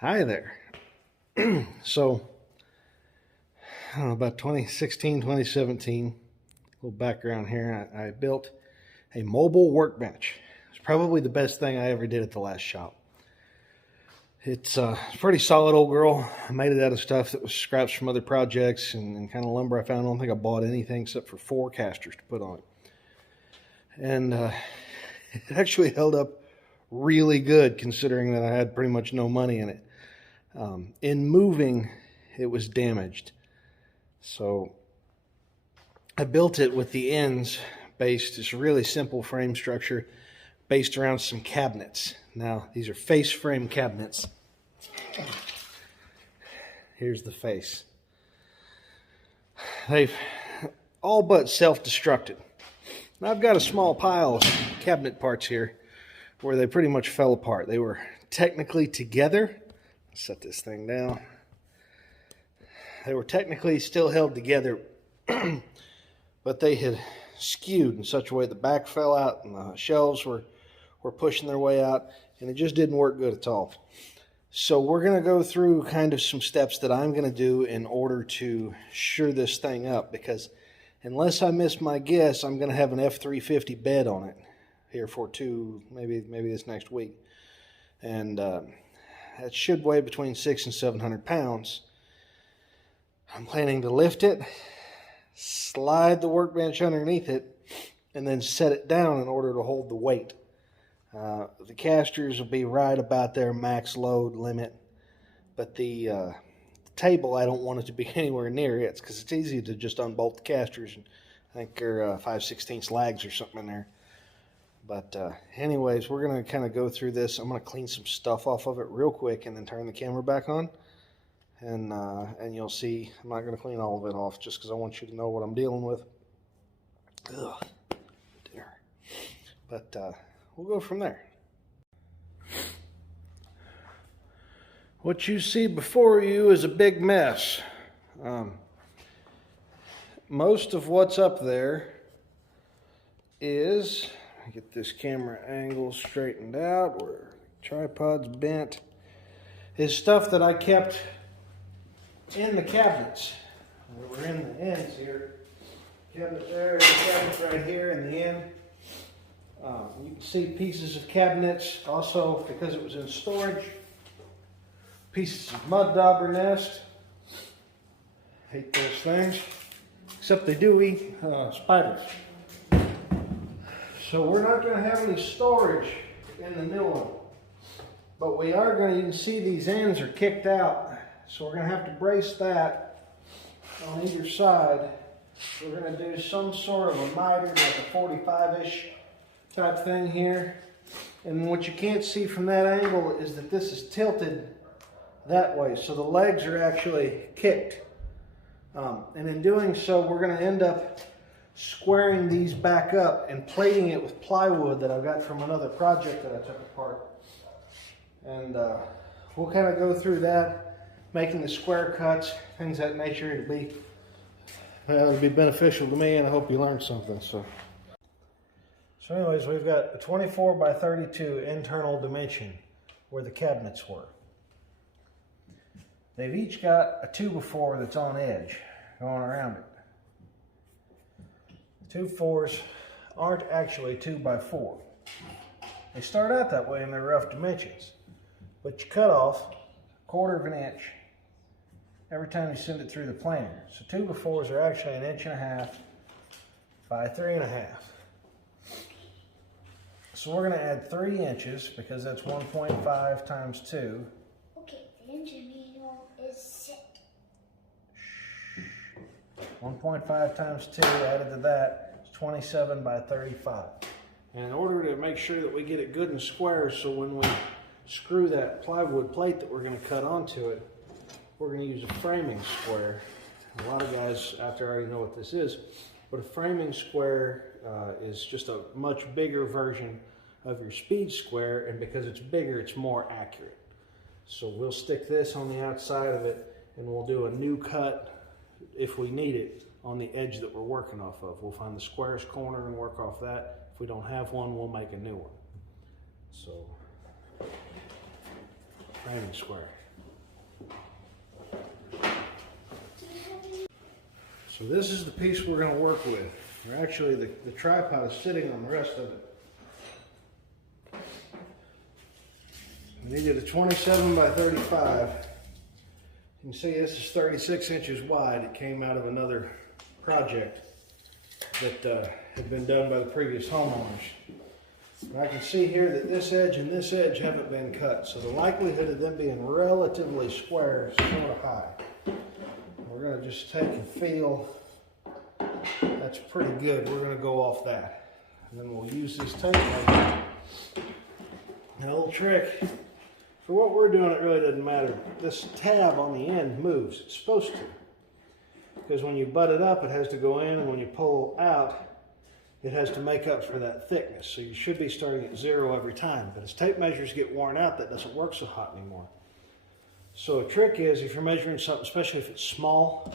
Hi there. So, about 2016, 2017, a little background here. I built a mobile workbench. It's probably the best thing I ever did at the last shop. It's a pretty solid old girl. I made it out of stuff that was scraps from other projects and kind of lumber I found. I don't think I bought anything except for 4 casters to put on it. And it actually held up really good considering that I had pretty much no money in it. In moving, it was damaged. So I built it with the ends based, it's a really simple frame structure based around some cabinets. Now, these are face frame cabinets. Here's the face. They've all but self-destructed. Now, I've got a small pile of cabinet parts here where they pretty much fell apart. They were technically together. Set this thing down. They were technically still held together, but they had skewed in such a way the back fell out and the shelves were pushing their way out, and it just didn't work good at all. So we're going to go through kind of some steps that I'm going to do in order to shore this thing up, because unless I miss my guess, I'm going to have an F-350 bed on it here for maybe this next week. And that should weigh between 600 and 700 pounds. I'm planning to lift it, slide the workbench underneath it, and then set it down in order to hold the weight. The casters will be right about their max load limit, but the table, I don't want it to be anywhere near it because it's easy to just unbolt the casters. And I think they're 5/16 lags or something in there. But anyways, we're going to kind of go through this. I'm going to clean some stuff off of it real quick and then turn the camera back on. And you'll see, I'm not going to clean all of it off just because I want you to know what I'm dealing with. Ugh, dear. But we'll go from there. What you see before you is a big mess. Most of what's up there is, get this camera angle straightened out where the tripod's bent, is stuff that I kept in the cabinets. We're in the ends here. Cabinet there, the cabinet right here in the end. You can see pieces of cabinets also because it was in storage. Pieces of mud dauber nest. Hate those things. Except they do eat spiders. So we're not going to have any storage in the new one. But we are going to, you can see these ends are kicked out. So we're going to have to brace that on either side. We're going to do some sort of a miter, like a 45-ish type thing here. And what you can't see from that angle is that this is tilted that way. So the legs are actually kicked. And in doing so, we're going to end up squaring these back up and plating it with plywood that I've got from another project that I took apart. And we'll kind of go through that, making the square cuts, things of that nature. It'll be beneficial to me, and I hope you learned something. So anyways, we've got a 24 by 32 internal dimension where the cabinets were. They've each got a 2x4 that's on edge going around it. 2x4s aren't actually 2x4. They start out that way in their rough dimensions, but you cut off 1/4 of an inch every time you send it through the planer. So 2x4s are actually 1.5 inches by 3.5. So we're going to add 3 inches because that's 1.5 times 2. Okay, the engine manual is set. 1.5 times 2 added to that is 27 by 35. And in order to make sure that we get it good and square, so when we screw that plywood plate that we're going to cut onto it, we're going to use a framing square. A lot of guys out there already know what this is, but a framing square is just a much bigger version of your speed square, and because it's bigger, it's more accurate. So we'll stick this on the outside of it, and we'll do a new cut if we need it on the edge that we're working off of. We'll find the squarest corner and work off that. If we don't have one, we'll make a new one. So, framing square. So this is the piece we're going to work with. Or actually, the tripod is sitting on the rest of it. We needed a 27 by 35. You can see this is 36 inches wide. It came out of another project that had been done by the previous homeowners. And I can see here that this edge and this edge haven't been cut, so the likelihood of them being relatively square is sort of high. We're going to just take and feel. That's pretty good. We're going to go off that. And then we'll use this tape measure. A little trick. For what we're doing, it really doesn't matter. This tab on the end moves. It's supposed to. Because when you butt it up, it has to go in, and when you pull out, it has to make up for that thickness. So you should be starting at 0 every time. But as tape measures get worn out, that doesn't work so hot anymore. So a trick is, if you're measuring something, especially if it's small,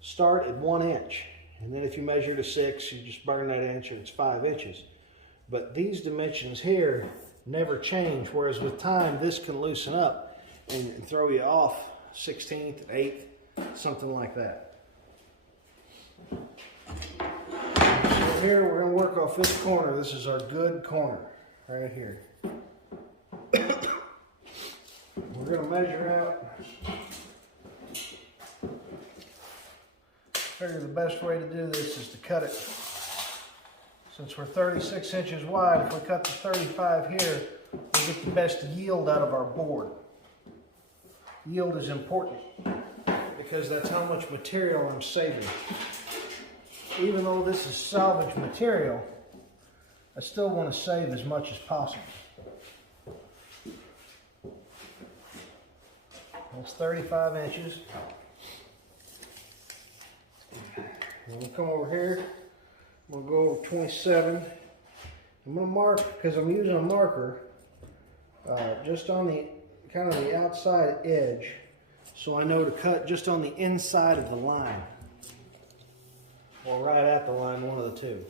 start at 1 inch. And then if you measure to 6, you just burn that inch and it's 5 inches. But these dimensions here never change, whereas with time, this can loosen up and throw you off 16th, 8th, something like that. So here, we're going to work off this corner. This is our good corner, right here. We're going to measure out. I figure the best way to do this is to cut it. Since we're 36 inches wide, if we cut the 35 here, we'll get the best yield out of our board. Yield is important because that's how much material I'm saving. Even though this is salvage material, I still want to save as much as possible. That's 35 inches. I'm going to come over here. I'm going to go over 27. I'm going to mark, because I'm using a marker, just on the kind of the outside edge, so I know to cut just on the inside of the line, or right at the line, one of the two.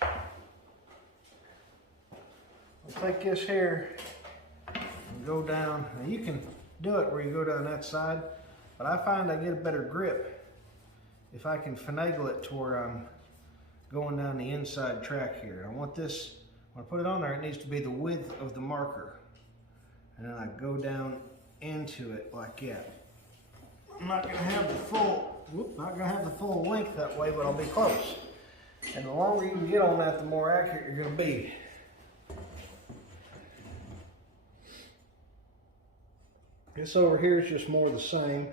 I'll take this here and go down. Now you can do it where you go down that side, but I find I get a better grip if I can finagle it to where I'm going down the inside track here. I want this, when I put it on there, it needs to be the width of the marker. And then I go down into it like that. I'm not gonna have the full length that way, but I'll be close. And the longer you can get on that, the more accurate you're gonna be. This over here is just more the same.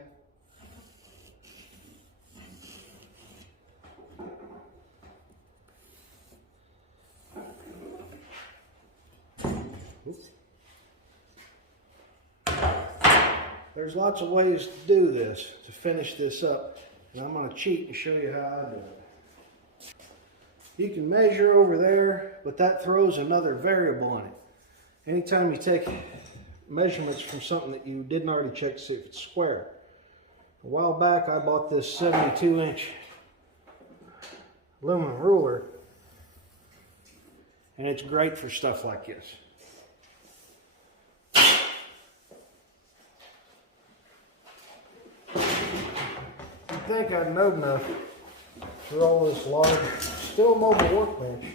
There's lots of ways to do this, to finish this up, and I'm going to cheat and show you how I do it. You can measure over there, but that throws another variable in it. Anytime you take measurements from something that you didn't already check to see if it's square. A while back I bought this 72-inch aluminum ruler, and it's great for stuff like this. I think I'd know enough for all this large, still mobile workbench.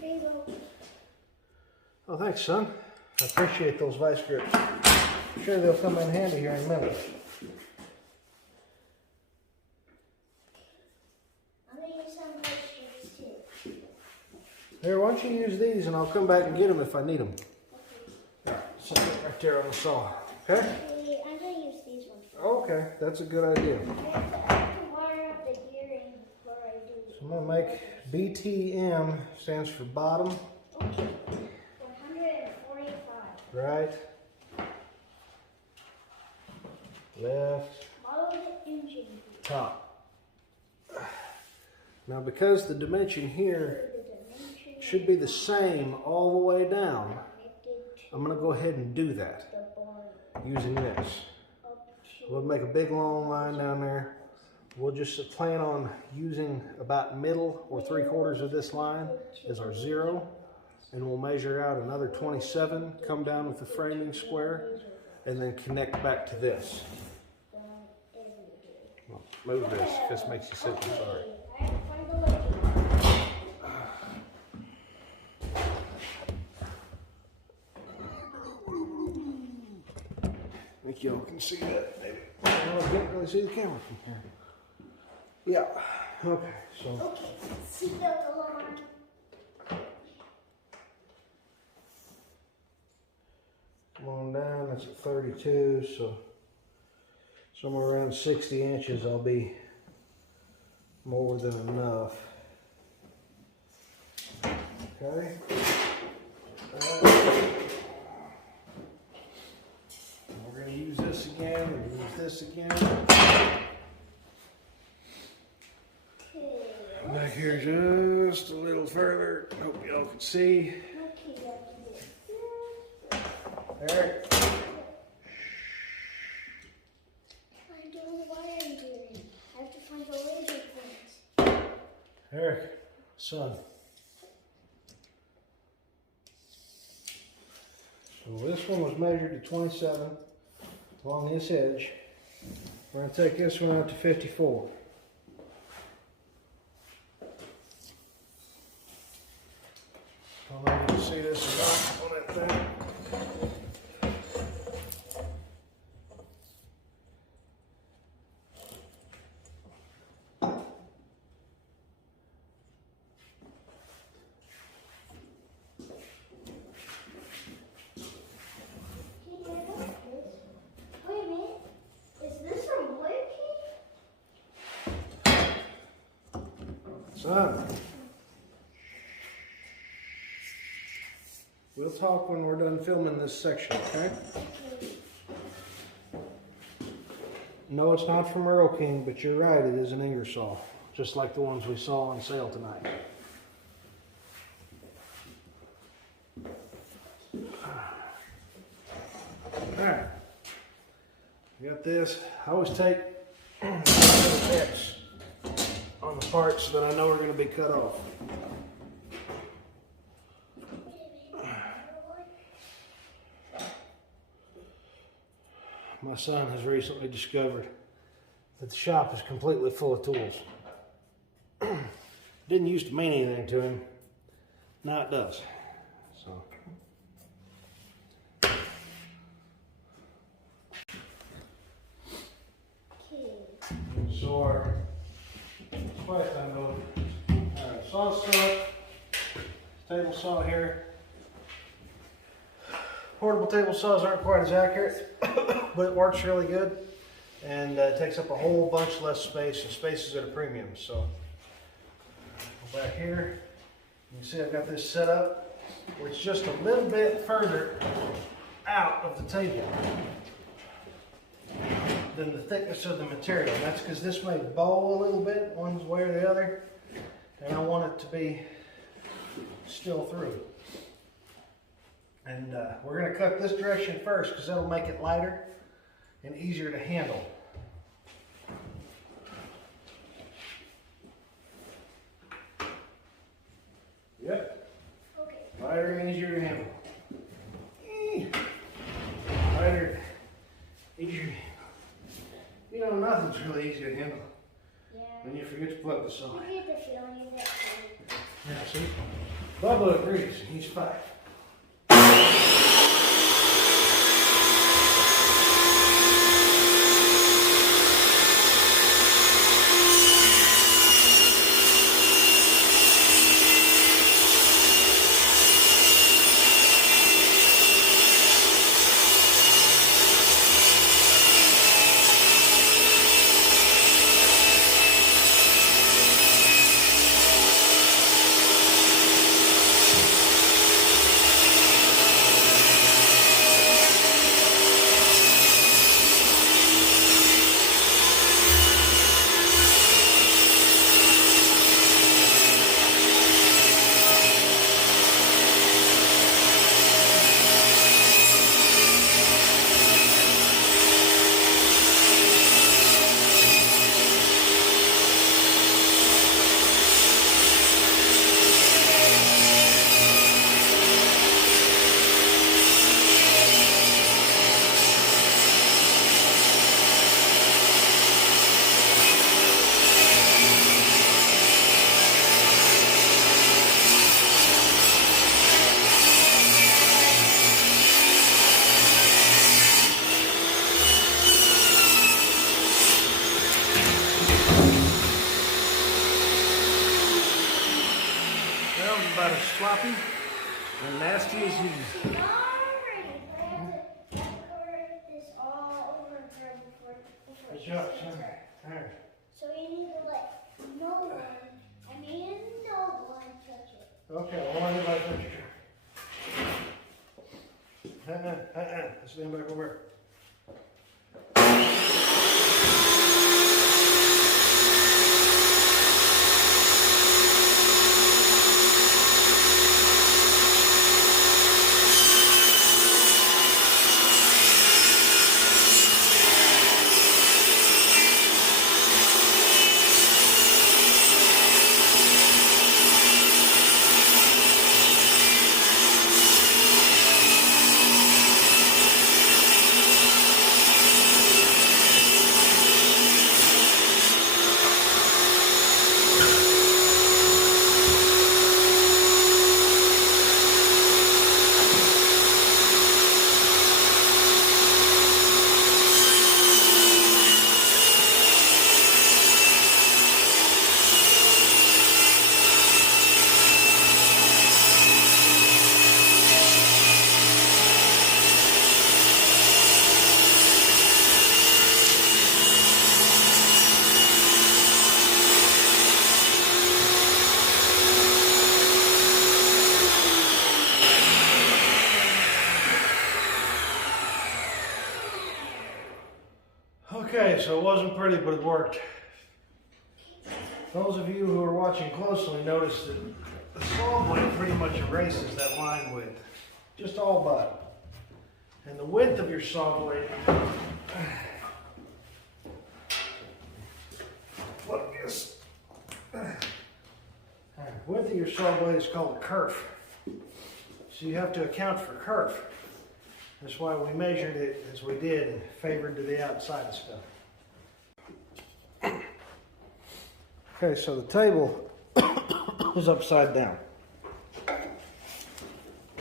There you go. Oh, thanks, son. I appreciate those vice grips. I'm sure they'll come in handy here in a minute. I'm going to use some vice grips too. Here, why don't you use these and I'll come back and get them if I need them. Okay. All right, set it right there on the saw. Okay? Okay, I'm going to use these ones. Okay, that's a good idea. I have to wire up the gearing before I do this. So I'm going to make BTM, stands for bottom, Okay. 145. right, left, Follow the engine. top. Now because the dimension here The dimension should be the same all the way down, connected to I'm going to go ahead and do that the bar using this. up to We'll make a big long line down there. We'll just plan on using about middle or 3/4 of this line as our 0. And we'll measure out another 27, come down with the framing square, and then connect back to this. Well, move this. If this makes you sick, I'm sorry. I have to find the laser. I think y'all can see that, maybe. Well, I can't really see the camera from here. Yeah. Okay, so. Okay, seatbelt alarm. Come on down, that's at 32, so somewhere around 60 inches I'll be more than enough. Okay. We're going to use this again, and use this again. Okay. Back here just a little further. Hope y'all can see. Okay, that's it. There. I don't know what I'm doing. I have to find the laser points. Eric, son. So this one was measured to 27 along this edge. We're going to take this one out to 54. I don't know if you can see this or not on that thing. Wait a minute. Is this from working? Son, we'll talk when we're done filming this section, okay? No, it's not from Earl King, but you're right, it is an Ingersoll, just like the ones we saw on sale tonight. Alright, got this. I always take little X on the parts that I know are going to be cut off. My son has recently discovered that the shop is completely full of tools. Didn't used to mean anything to him. Now it does. So. So our spice time going. Alright, saw stuff. Table saw here. Portable table saws aren't quite as accurate, but it works really good, and takes up a whole bunch less space, and space is at a premium. So go back here, you can see I've got this set up where it's just a little bit further out of the table than the thickness of the material. And that's because this may bow a little bit one way or the other, and I want it to be still through. And we're going to cut this direction first because that'll make it lighter and easier to handle. Yep. Okay. Lighter and easier to handle. Lighter, easier to handle. You know, nothing's really easy to handle Yeah. when you forget to plug the saw. You get the feeling of that. Yeah, see? Bubba agrees. He's 5. sloppy and nasty as you. Alrighty, I have to cover this all over her before Good she job, sits son. up. All right. So you need to let no one touch it. Okay, well, anybody touch your stand back over. Okay, so it wasn't pretty, but it worked. Those of you who are watching closely noticed that the saw blade pretty much erases that line width. Just all but. And the width of your saw blade, look, this. Width of your saw blade is called a kerf. So you have to account for kerf. That's why we measured it as we did and favored to the outside of stuff. Okay, so the table is upside down.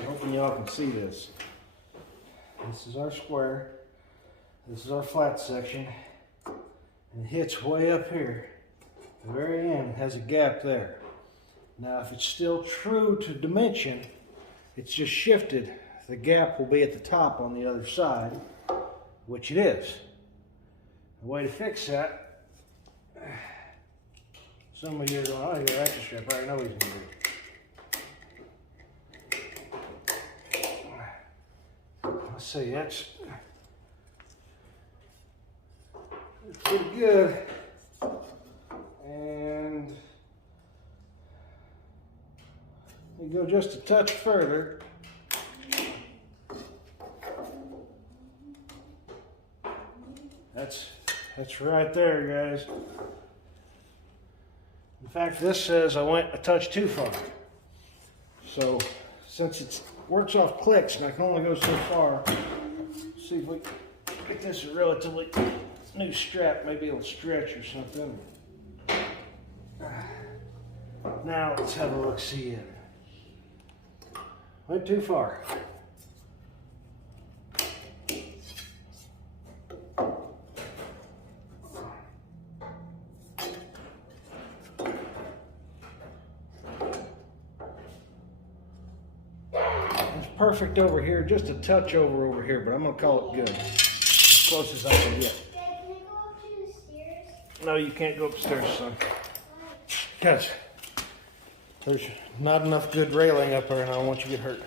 Hopefully y'all can see this. This is our square. This is our flat section. And it hits way up here. The very end has a gap there. Now if it's still true to dimension, it's just shifted. The gap will be at the top on the other side, which it is. The way to fix that, some of you are going, oh, you got an extra strip. I already know what he's going to do. Let's see, that's pretty good. And you go just a touch further. That's right there, guys. In fact, this says I went a touch too far. So, since it works off clicks and I can only go so far, see if we get this a relatively new strap. Maybe it'll stretch or something. Now let's have a look. See it. Went too far. Perfect over here, just a touch over here, but I'm gonna call it good. As close as I can get. Dad, can I go up to the stairs? No, you can't go upstairs, son. Because there's not enough good railing up there and I don't want you to get hurt.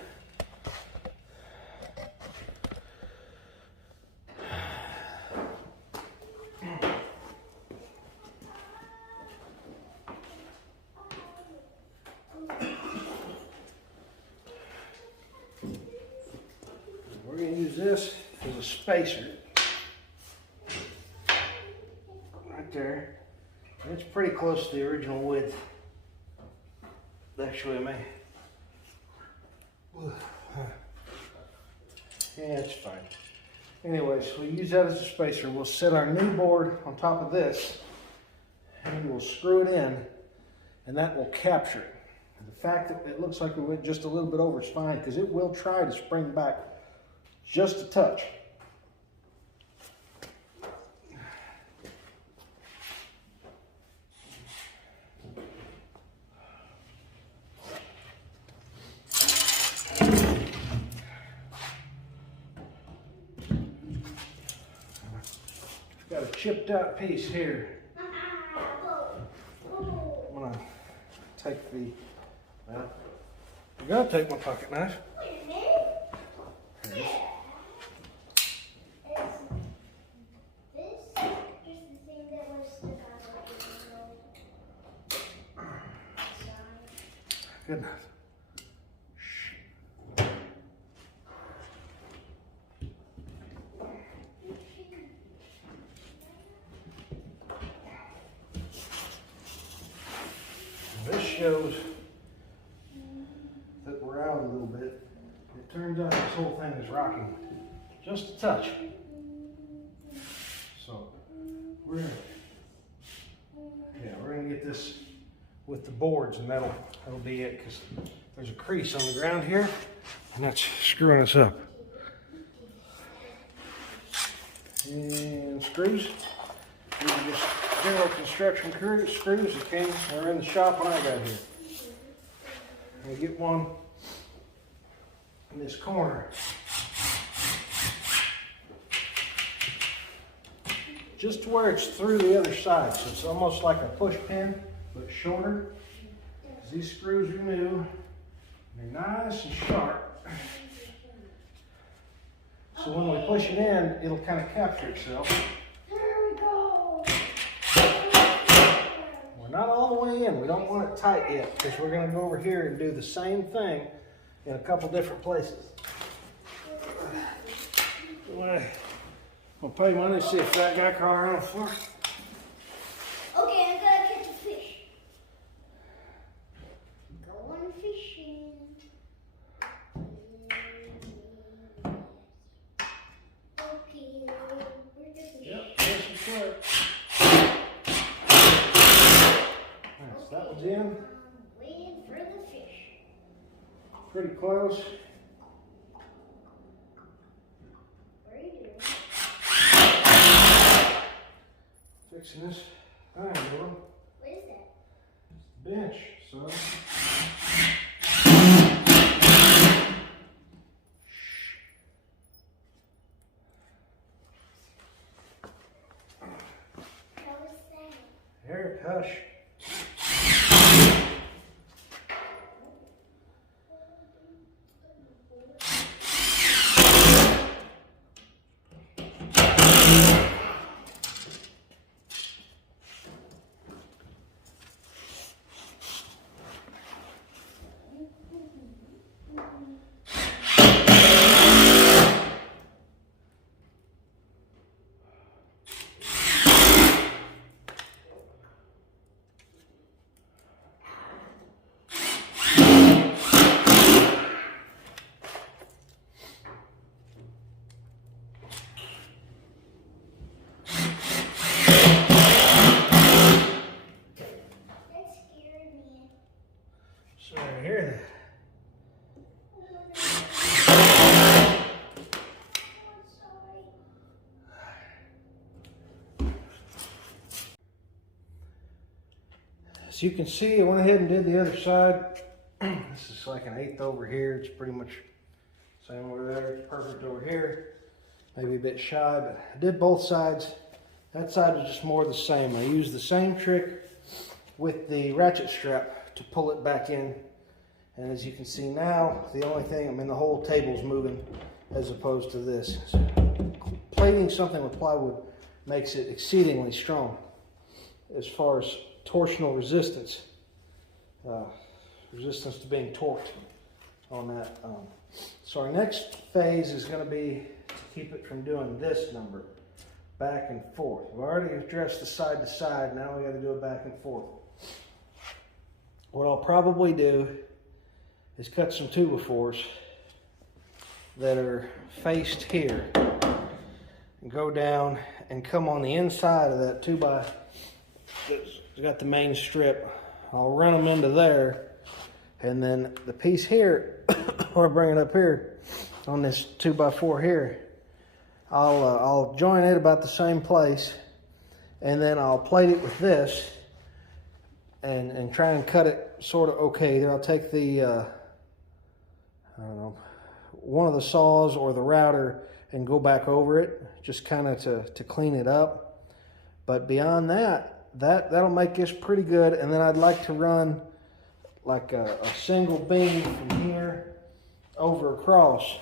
We're going to use this as a spacer. Right there. And it's pretty close to the original width. Actually, I may. Yeah, it's fine. Anyways, we'll use that as a spacer. We'll set our new board on top of this and we'll screw it in and that will capture it. And the fact that it looks like we went just a little bit over is fine because it will try to spring back just a touch. got a chipped out piece here. I'm gonna take the, well, I'm gonna take my pocket knife. Good enough. This shows that we're out a little bit. It turns out this whole thing is rocking just a touch. So we're gonna get this with the boards, and that'll be it, because there's a crease on the ground here, and that's screwing us up. And screws. These are just general construction screws that came, were in the shop when I got here. I'm gonna get one in this corner. Just to where it's through the other side, so it's almost like a push pin, but shorter. These screws are new. They're nice and sharp. So when we push it in, it'll kind of capture itself. There we go. We're not all the way in. We don't want it tight yet, because we're going to go over here and do the same thing in a couple different places. I'll pay money to see a fat guy crawl around the floor. Okay, I'm gonna catch a fish. Going fishing. Okay, where's the fish? Yep, yes, you sure. Nice, that one's in. I'm waiting for the fish. Pretty close. What are you doing? Fixing this iron door. What is that? Bench, so. How was that? Eric, hush. As you can see, I went ahead and did the other side. This is like an eighth over here. It's pretty much same over there. It's perfect over here. Maybe a bit shy, but I did both sides. That side was just more the same. I used the same trick with the ratchet strap to pull it back in. And as you can see now, the only thing, I mean, the whole table's moving as opposed to this. So, plating something with plywood makes it exceedingly strong as far as torsional resistance, resistance to being torqued on that. So our next phase is going to be to keep it from doing this number, back and forth. We've already addressed the side to side, now we got to do it back and forth. What I'll probably do is cut some 2x4s that are faced here and go down and come on the inside of that 2x that's got the main strip. I'll run them into there, and then the piece here, or bring it up here on this 2x4 here, I'll join it about the same place, and then I'll plate it with this and try and cut it sort of okay. Then I'll take the I don't know, one of the saws or the router and go back over it, just kind of to clean it up. But beyond that, that'll make this pretty good. And then I'd like to run like a single beam from here over across.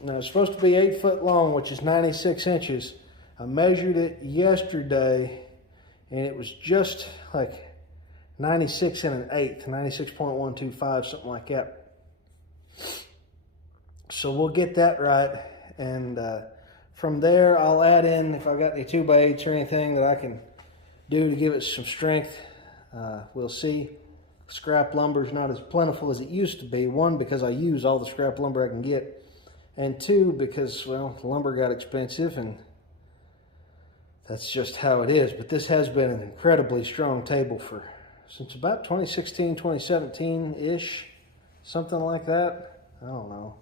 Now it's supposed to be 8 foot long, which is 96 inches. I measured it yesterday, and it was just like 96 and an eighth, 96.125, something like that. So we'll get that right, and from there I'll add in, if I've got any 2x8s or anything that I can do to give it some strength. We'll see. Scrap lumber is not as plentiful as it used to be. One, because I use all the scrap lumber I can get, and two, because, well, the lumber got expensive, and that's just how it is. But this has been an incredibly strong table since about 2016, 2017-ish, something like that. I don't know.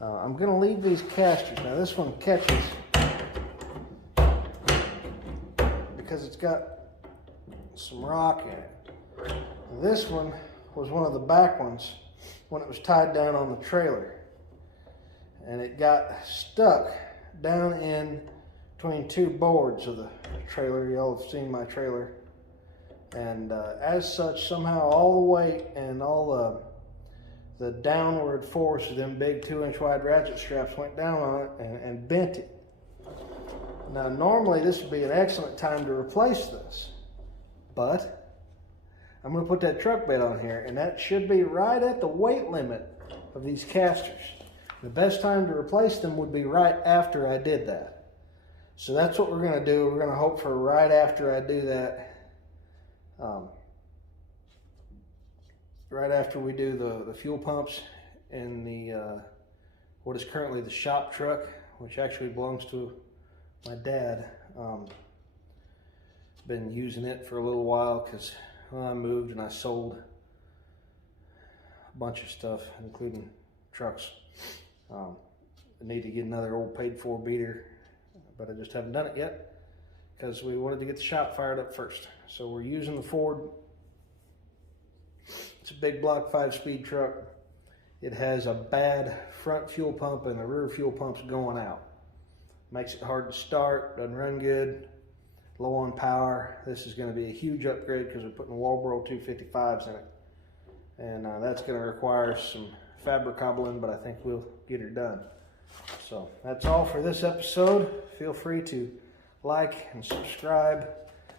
I'm going to leave these casters. Now this one catches because it's got some rock in it. This one was one of the back ones when it was tied down on the trailer. And it got stuck down in between two boards of the trailer. Y'all have seen my trailer. And as such, somehow all the weight and all the downward force of them big 2-inch wide ratchet straps went down on it and bent it. Now normally this would be an excellent time to replace this, but I'm going to put that truck bed on here, and that should be right at the weight limit of these casters. The best time to replace them would be right after I did that. So that's what we're going to do. We're going to hope for right after I do that. Right after we do the fuel pumps in the what is currently the shop truck, which actually belongs to my dad. Been using it for a little while because I moved and I sold a bunch of stuff, including trucks. I need to get another old paid-for beater, but I just haven't done it yet because we wanted to get the shop fired up first. So we're using the Ford. It's a big block 5-speed truck. It has a bad front fuel pump and the rear fuel pump's going out. Makes it hard to start, doesn't run good, low on power. This is going to be a huge upgrade because we're putting Walbro 255s in it. And that's going to require some fabric cobbling, but I think we'll get her done. So that's all for this episode. Feel free to like and subscribe.